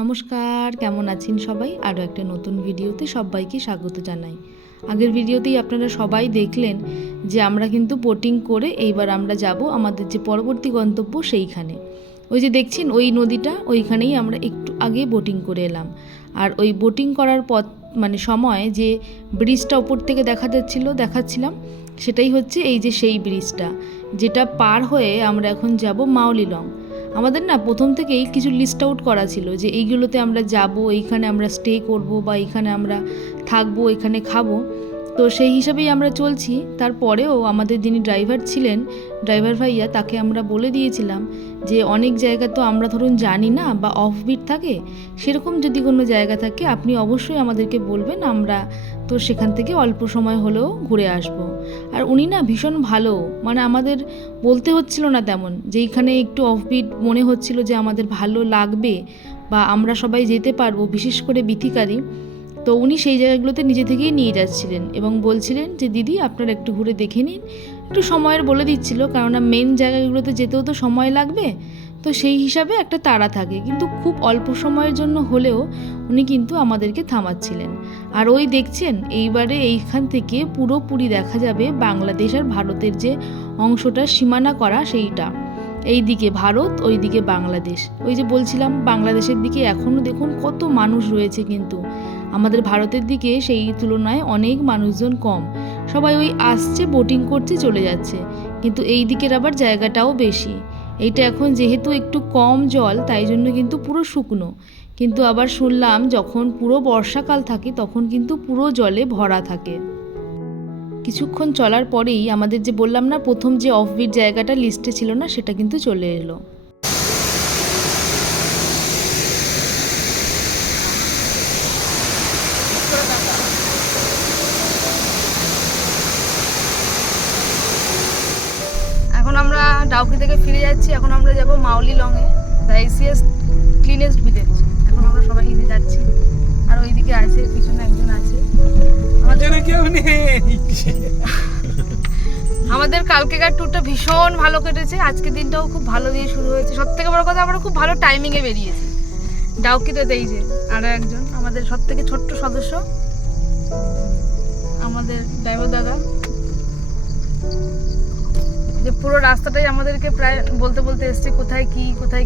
নমস্কার, কেমন আছেন সবাই? আরও একটা নতুন ভিডিওতে সবাইকে স্বাগত জানাই। আগের ভিডিওতেই আপনারা সবাই দেখলেন যে আমরা কিন্তু বোটিং করে এইবার আমরা যাব আমাদের যে পরবর্তী গন্তব্য সেইখানে। ওই যে দেখছেন ওই নদীটা, ওইখানেই আমরা একটু আগে বোটিং করে এলাম। আর ওই বোটিং করার পথ সময় যে ব্রিজটা ওপর থেকে দেখাচ্ছিলাম, সেটাই হচ্ছে এই যে সেই ব্রিজটা, যেটা পার হয়ে আমরা এখন যাব মাওলিলং। আমাদের না প্রথম থেকেই কিছু লিস্ট আউট করা ছিল যে এইগুলোতে আমরা যাব, এইখানে আমরা স্টে করব বা এইখানে আমরা থাকবো, এখানে খাবো। তো সেই হিসাবেই আমরা চলছি। তারপরেও আমাদের যিনি ড্রাইভার ছিলেন, ড্রাইভার ভাইয়া, তাকে আমরা বলে দিয়েছিলাম যে অনেক জায়গা তো আমরা ধরুন জানি না বা অফবিট থাকে, সেরকম যদি কোনো জায়গা থাকে আপনি অবশ্যই আমাদেরকে বলবেন, আমরা তো সেখান থেকে অল্প সময় হলেও ঘুরে আসব। আর উনি না ভীষণ ভালো, আমাদের বলতে হচ্ছিল না তেমন যে এইখানে একটু অফবিট মনে হচ্ছিল যে আমাদের ভালো লাগবে বা আমরা সবাই যেতে পারবো, বিশেষ করে বিথিকারি। তো উনি সেই জায়গাগুলোতে নিজে থেকেই নিয়ে যাচ্ছিলেন এবং বলছিলেন যে দিদি আপনারা একটু ঘুরে দেখে নিন, একটু সময়ের বলে দিচ্ছিল, কেননা মেন জায়গাগুলোতে যেতেও তো সময় লাগবে। তো সেই হিসাবে একটা তাড়া থাকে, কিন্তু খুব অল্প সময়ের জন্য হলেও উনি কিন্তু আমাদেরকে থামাচ্ছিলেন। আর ওই দেখছেন এইবারে এইখান থেকে পুরোপুরি দেখা যাবে বাংলাদেশ আর ভারতের যে অংশটা সীমানা করা, সেইটা এই দিকে ভারত, ওই দিকে বাংলাদেশ। ওই যে বলছিলাম বাংলাদেশের দিকে এখনও দেখুন কত মানুষ রয়েছে, কিন্তু আমাদের ভারতের দিকে সেই তুলনায় অনেক মানুষজন কম, সবাই ওই আসছে, বোটিং করছে, চলে যাচ্ছে। কিন্তু এই দিকের আবার জায়গাটাও বেশি। এইটা এখন যেহেতু একটু কম জল, তাই জন্য কিন্তু পুরো শুকনো, কিন্তু আবার শুনলাম যখন পুরো বর্ষাকাল থাকে তখন কিন্তু পুরো জলে ভরা থাকে। কিছুক্ষণ চলার পরেই আমাদের যে বললাম না প্রথম যে অফবিট জায়গাটা লিস্টে ছিল না, সেটা কিন্তু চলে এলো। এখন আমরা ডাউকি থেকে ফিরে যাচ্ছি, এখন আমরা যাব মাওলিলংয়ে, দ্য এশিয়াস ক্লিনেস্ট ভিলেজ। এখন আমরা সবাই যাচ্ছি, আর ওইদিকে আছে, পিছনে একজন আছে। আমাদের কালকেকার ট্যুরটা ভীষণ ভালো কেটেছে, আজকে দিনটাও খুব ভালো দিয়ে শুরু হয়েছে। সব থেকে বড় কথা, আমরা খুব ভালো টাইমিংয়ে বেরিয়েছি। ডাউকিতে এই যে আরো একজন আমাদের সব থেকে ছোট্ট সদস্য, আমাদের ড্রাইভার দাদা, যে পুরো রাস্তাটাই আমাদেরকে প্রায় বলতে বলতে এসছে কোথায়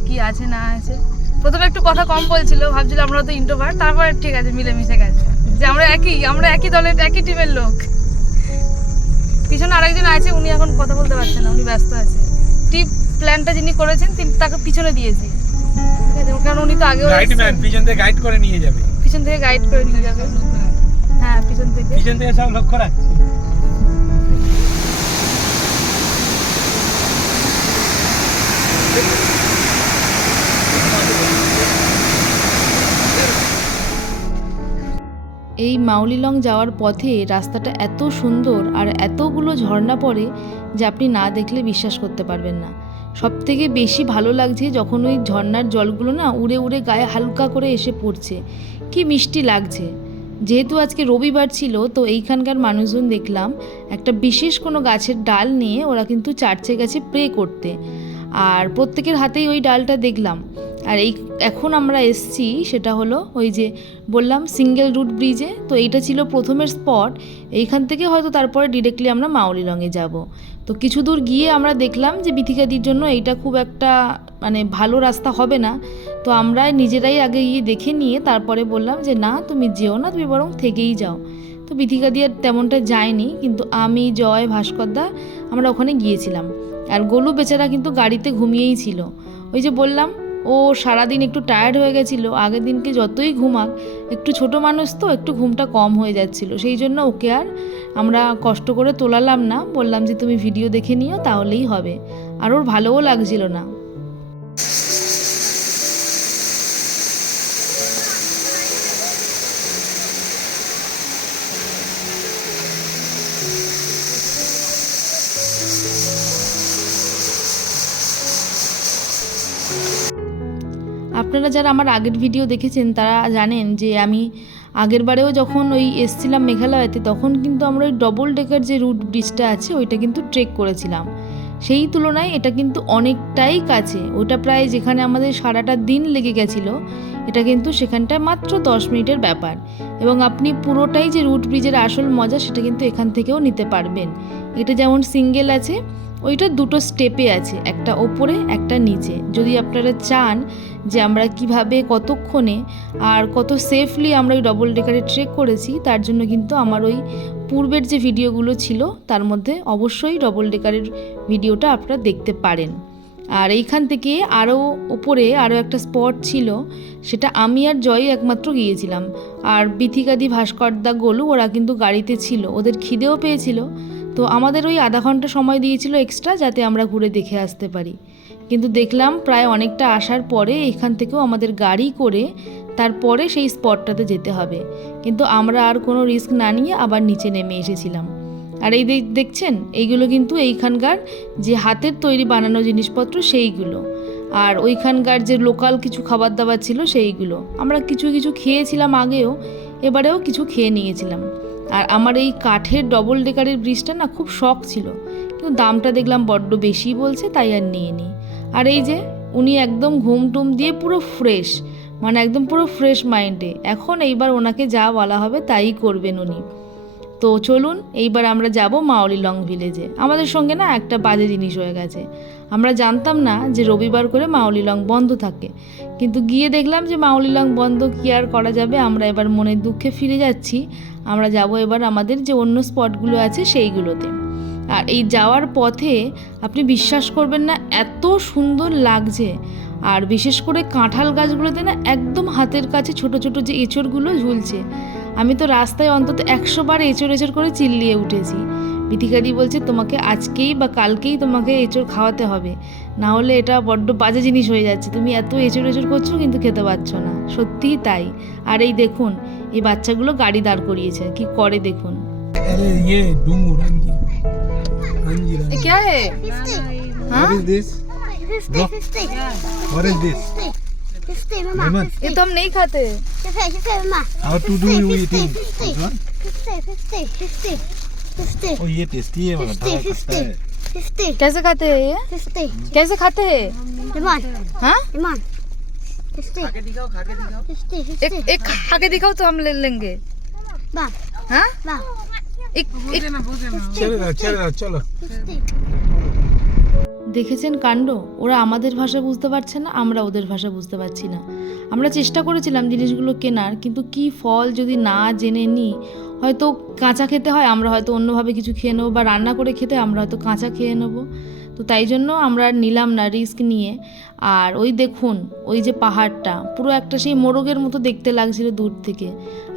কি আছে না আছে। প্রথমে একটু কথা কম বলছিল, ভাবছিল আমরা তো ইন্ট্রোভার্ট, তারপর ঠিক আছে মিলেমিশে গেছে যে আমরা একই দলের, একই টিমের লোক। পিছনে আরেকজন আছে, উনি এখন কথা বলতে পারছেন না, উনি ব্যস্ত আছে। ট্রিপ প্ল্যানটা যিনি করেছেন তাকে পিছনে দিয়েছি, কারণ উনি তো আগেও পিছন থেকে গাইড করে নিয়ে যাবে। হ্যাঁ, পিছন থেকে সব লক্ষ্য রাখছি। এই মাওলিলং যাওয়ার পথে রাস্তাটা এত সুন্দর আর এতগুলো ঝর্ণা পড়ে যে আপনি না দেখলে বিশ্বাস করতে পারবেন না। সব থেকে বেশি ভালো লাগছে যখন ওই ঝর্ণার জলগুলো না উড়ে উড়ে গায়ে হালকা করে এসে পড়ছে, কি মিষ্টি লাগছে। যেহেতু আজকে রবিবার ছিল, তো এইখানকার মানুষজন দেখলাম একটা বিশেষ কোনো গাছের ডাল নিয়ে ওরা কিন্তু চার্চে গেছে প্রে করতে, আর প্রত্যেকের হাতেই ওই ডালটা দেখলাম। আর এখন আমরা এসছি, সেটা হলো ওই যে বললাম সিঙ্গেল রুট ব্রিজে। তো এইটা ছিল প্রথমের স্পট, এইখান থেকে হয়তো তারপরে ডিরেক্টলি আমরা মাওলিলংয়ে যাব। তো কিছু দূর গিয়ে আমরা দেখলাম যে বিথিকাদির জন্য এইটা খুব একটা ভালো রাস্তা হবে না। তো আমরা নিজেরাই আগে গিয়ে দেখে নিয়ে তারপরে বললাম যে না তুমি যেও না, তুমি বরং থেকেই যাও। তো বিথিকাদি আর তেমনটা যায়নি, কিন্তু আমি, জয়, ভাস্করদা আমরা ওখানে গিয়েছিলাম। আর গোলু বেচারা কিন্তু গাড়িতে ঘুমিয়েই ছিল। ওই যে বললাম ও সারাদিন একটু টায়ার্ড হয়ে গেছিলো, আগের দিনকে যতই ঘুমাক, একটু ছোট মানুষ তো একটু ঘুমটা কম হয়ে যাচ্ছিলো, সেই জন্য ওকে আর আমরা কষ্ট করে তোলালাম না, বললাম যে তুমি ভিডিও দেখে নিও তাহলেই হবে। আর ওর ভালোও লাগছিল না। আপনারা যারা আমার আগের ভিডিও দেখেছেন তারা জানেন যে আমি আগের বারেও যখন ওই এসছিলাম মেঘালয়তে, তখন কিন্তু আমরা ওই ডবল ডেকার যে রুট ব্রিজটা আছে ওইটা কিন্তু ট্রেক করেছিলাম। সেই তুলনায় এটা কিন্তু অনেকটাই কাছে। ওটা প্রায় যেখানে আমাদের সারাটা দিন লেগে গেছিলো, এটা কিন্তু সেখানটায় মাত্র 10 মিনিটের ব্যাপার। এবং আপনি পুরোটাই যে রুট ব্রিজের আসল মজা সেটা কিন্তু এখান থেকেও নিতে পারবেন। এটা যেমন সিঙ্গেল আছে, ওইটা দুটো স্টেপে আছে, একটা ওপরে একটা নিচে। যদি আপনারা চান যে আমরা কিভাবে কতক্ষণে আর কত সেফলি আমরা ওই ডবল ডেকারে ট্রেক করেছি, তার জন্য কিন্তু আমার ওই পূর্বের যে ভিডিওগুলো ছিল তার মধ্যে অবশ্যই ডবল ডেকারের ভিডিওটা আপনারা দেখতে পারেন। আর এইখান থেকে আরও ওপরে আরও একটা স্পট ছিল, সেটা আমি আর জয় একমাত্র গিয়েছিলাম। আর বিথিকাদি, ভাস্করদা, গোলু ওরা কিন্তু গাড়িতে ছিল, ওদের খিদেও পেয়েছিল। তো আমাদের ওই আধা ঘন্টা সময় দিয়েছিল এক্সট্রা, যাতে আমরা ঘুরে দেখে আসতে পারি। কিন্তু দেখলাম প্রায় অনেকটা আসার পরে এখান থেকেও আমাদের গাড়ি করে তারপরে সেই স্পটটাতে যেতে হবে। কিন্তু আমরা আর কোনো রিস্ক না নিয়ে আবার নিচে নেমে এসেছিলাম। আর এই দেখছেন, এইগুলো কিন্তু এইখানকার যে হাতের তৈরি বানানো জিনিসপত্র সেইগুলো। আর ওইখানকার যে লোকাল কিছু খাবার দাবার ছিল সেইগুলো আমরা কিছু কিছু খেয়েছিলাম আগেও, এবারেও কিছু খেয়ে নিয়েছিলাম। আর আমার এই কাঠের ডবল ডেকারের ব্রিজটা না খুব শখ ছিল, কিন্তু দামটা দেখলাম বড্ড বেশি বলছে, তাই আর নিয়ে নিই। আর এই যে উনি একদম ঘুম টুম দিয়ে পুরো ফ্রেশ, মানে একদম পুরো ফ্রেশ মাইন্ডে। এখন এইবার ওনাকে যা বলা হবে তাই করবেন উনি। তো চলুন এইবার আমরা যাব মাওলি লং ভিলেজে। আমাদের সঙ্গে না একটা বাজে জিনিস হয়ে গেছে, আমরা জানতাম না যে রবিবার করে মাওলি লং বন্ধ থাকে, কিন্তু গিয়ে দেখলাম যে মাওলি লং বন্ধ, কি আর করা যাবে। আমরা এবার মনের দুঃখে ফিরে যাচ্ছি। আমরা যাব এবার আমাদের যে অন্য স্পটগুলো আছে সেইগুলোতে। আর এই যাওয়ার পথে আপনি বিশ্বাস করবেন না, এত সুন্দর লাগছে। আর বিশেষ করে কাঁঠাল গাছগুলোতে না একদম হাতের কাছে ছোট ছোট যে এঁচড়গুলো ঝুলছে। আমি তো রাস্তায় অন্তত 100 বার এঁচড় এঁচড় করে চিল্লিয়ে উঠেছি। বিথিকাদি বলছে তোমাকে আজকেই বা কালকেই তোমাকে এঁচড় খাওয়াতে হবে, না হলে এটা বড্ড বাজে জিনিস হয়ে যাচ্ছে, তুমি এত এঁচড় এঁচড় করছো কিন্তু খেতে পারছো না। সত্যিই তাই। আর এই দেখুন, এই বাচ্চাগুলো গাড়ি দাঁড় করিয়েছে, কি করে দেখুন। अरे ये डूंगू रंजी रंजी ये क्या है? What is this? No. What is this? Lemon. ये तो हम नहीं खाते। How to do you eating? This one? Oh, ये टेस्टी है वाला, बड़ा खट्टा है। कैसे खाते हैं ये? कैसे खाते हैं? हाँ, एक खा के दिखाओ तो हम ले लेंगे। हाँ, एक चले चलो দেখেছেন কাণ্ড, ওরা আমাদের ভাষা বুঝতে পারছে না, আমরা ওদের ভাষা বুঝতে পারছি না। আমরা চেষ্টা করেছিলাম জিনিসগুলো কেনার, কিন্তু কি ফল যদি না জেনে নিই, হয়তো কাঁচা খেতে হয়, আমরা হয়তো অন্যভাবে কিছু খেয়ে নেবো, বা রান্না করে খেতে আমরা হয়তো কাঁচা খেয়ে নেবো। তো তাই জন্য আমরা নিলাম না রিস্ক নিয়ে। আর ওই দেখুন, ওই যে পাহাড়টা পুরো একটা সেই মোরগের মতো দেখতে লাগছিল দূর থেকে।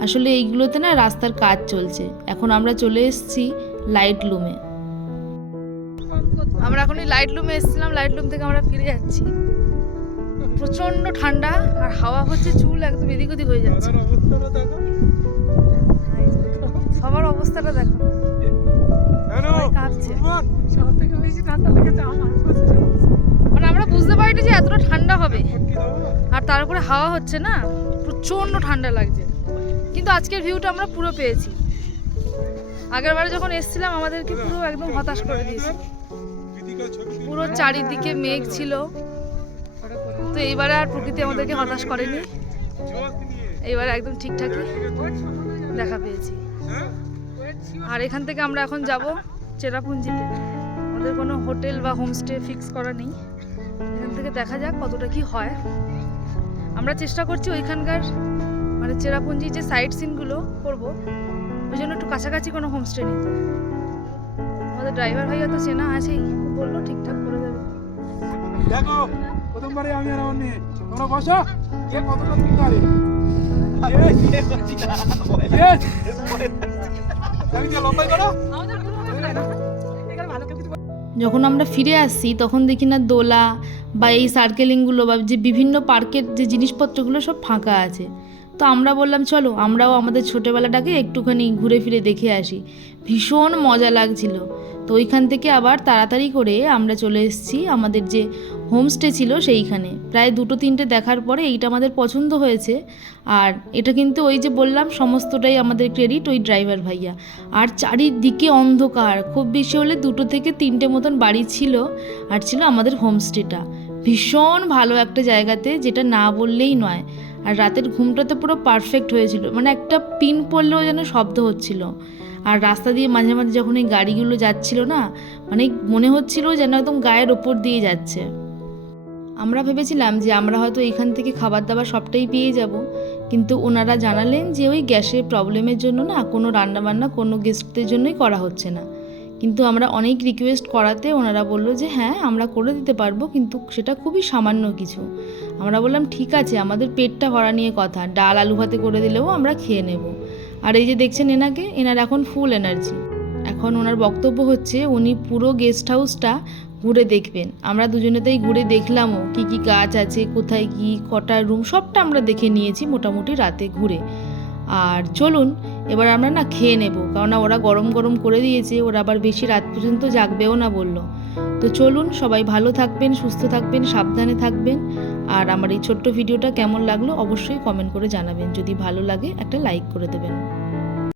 আসলে এইগুলোতে না রাস্তার কাজ চলছে। এখন আমরা চলে এসেছি লাইট লুমে। আমরা এখন এই লাইট লুমে এসেছিলাম, লাইট লুম থেকে আমরা ফিরে যাচ্ছি। প্রচন্ড ঠান্ডা আর হাওয়া হচ্ছে, চুল একদম এদিক ওদিক হয়ে যাচ্ছে। সবার অবস্থাটা দেখো, সবাই কাঁপছে। মানে আমরা বুঝতে পারিনি যে এতটা ঠান্ডা হবে, আর তার উপরে হাওয়া হচ্ছে না, প্রচন্ড ঠান্ডা লাগছে। কিন্তু আজকের ভিউটা আমরা পুরো পেয়েছি। আগেরবারে যখন এসেছিলাম আমাদেরকে পুরো একদম হতাশ করে দিয়েছে, পুরো চারিদিকে মেঘ ছিল। তো এইবারে আর প্রকৃতি আমাদেরকে হতাশ করেনি, এইবারে একদম ঠিকঠাকই দেখা পেয়েছি। আর এখান থেকে আমরা এখন যাব চেরাপুঞ্জিতে। আমাদের কোনো হোটেল বা হোমস্টে ফিক্স করা নেই, এখান থেকে দেখা যাক কতটা কি হয়। আমরা চেষ্টা করছি ওইখানকার মানে চেরাপুঞ্জি যে সাইট সিনগুলো করবো, ওই জন্য একটু কাছাকাছি কোনো হোমস্টে নিতে। আমাদের ড্রাইভার ভাইয়া তো চেনা আছেই, বললো ঠিকঠাক করে দেবে। দেখো প্রথমবারে আমি আর আমার মেয়ে, তোমরা বসো, কে কতটা দিতে পারে। যখন আমরা ফিরে আসছি তখন দেখি না দোলা বা এই সার্কেলিংগুলো বা যে বিভিন্ন পার্কের যে জিনিসপত্রগুলো সব ফাঁকা আছে। তো আমরা বললাম চলো আমরাও আমাদের ছোটোবেলাটাকে একটুখানি ঘুরে ফিরে দেখে আসি। ভীষণ মজা লাগছিল। তো ওইখান থেকে আবার তাড়াতাড়ি করে আমরা চলে এসেছি আমাদের যে হোমস্টে ছিল সেইখানে। প্রায় 2-3টে দেখার পরে এইটা আমাদের পছন্দ হয়েছে। আর এটা কিন্তু ওই যে বললাম সমস্তটাই আমাদের ক্রেডিট ওই ড্রাইভার ভাইয়া। আর চারিদিকে অন্ধকার, খুব বেশি হলে 2 থেকে 3টে মতন বাড়ি ছিল, আর ছিল আমাদের হোমস্টেটা। ভীষণ ভালো একটা জায়গাতে, যেটা না বললেই নয়। আর রাতের ঘুমটা তো পুরো পারফেক্ট হয়েছিল, মানে একটা পিন পড়লেও যেন শব্দ হচ্ছিল। আর রাস্তা দিয়ে মাঝে মাঝে যখন এই গাড়িগুলো যাচ্ছিল না, মানে মনে হচ্ছিল যেন একদম গায়ের ওপর দিয়ে যাচ্ছে। আমরা ভেবেছিলাম যে আমরা হয়তো এখান থেকে খাবার দাবার সবটাই পেয়ে যাব, কিন্তু ওনারা জানালেন যে ওই গ্যাসের প্রবলেমের জন্য না কোনো রান্নাবান্না কোনো গেস্টদের জন্যই করা হচ্ছে না। কিন্তু আমরা অনেক রিকোয়েস্ট করাতে ওনারা বললো যে হ্যাঁ আমরা করে দিতে পারবো, কিন্তু সেটা খুবই সামান্য কিছু। আমরা বললাম ঠিক আছে, আমাদের পেটটা ভরা নিয়ে কথা, ডাল আলু ভাতে করে দিলেও আমরা খেয়ে নেব। আর এই যে দেখছেন এনার এখন ফুল এনার্জি। এখন ওনার বক্তব্য হচ্ছে উনি পুরো গেস্ট হাউসটা ঘুরে দেখবেন। আমরা দুজনে তাই ঘুরে দেখলামও, কি কি গাছ আছে, কোথায় কি, কটা রুম, সবটা আমরা দেখে নিয়েছি মোটামুটি রাতে ঘুরে। আর চলুন এবার আমরা না খেয়ে নেব, কারণ ওরা গরম গরম করে দিয়েছে, ওরা আবার বেশি রাত পর্যন্ত জাগবেও না বললো। তো চলুন, সবাই ভালো থাকবেন, সুস্থ থাকবেন, সাবধানে থাকবেন। আর আমার এই ছোট্ট ভিডিওটা কেমন লাগলো অবশ্যই কমেন্ট করে জানাবেন। যদি ভালো লাগে একটা লাইক করে দেবেন।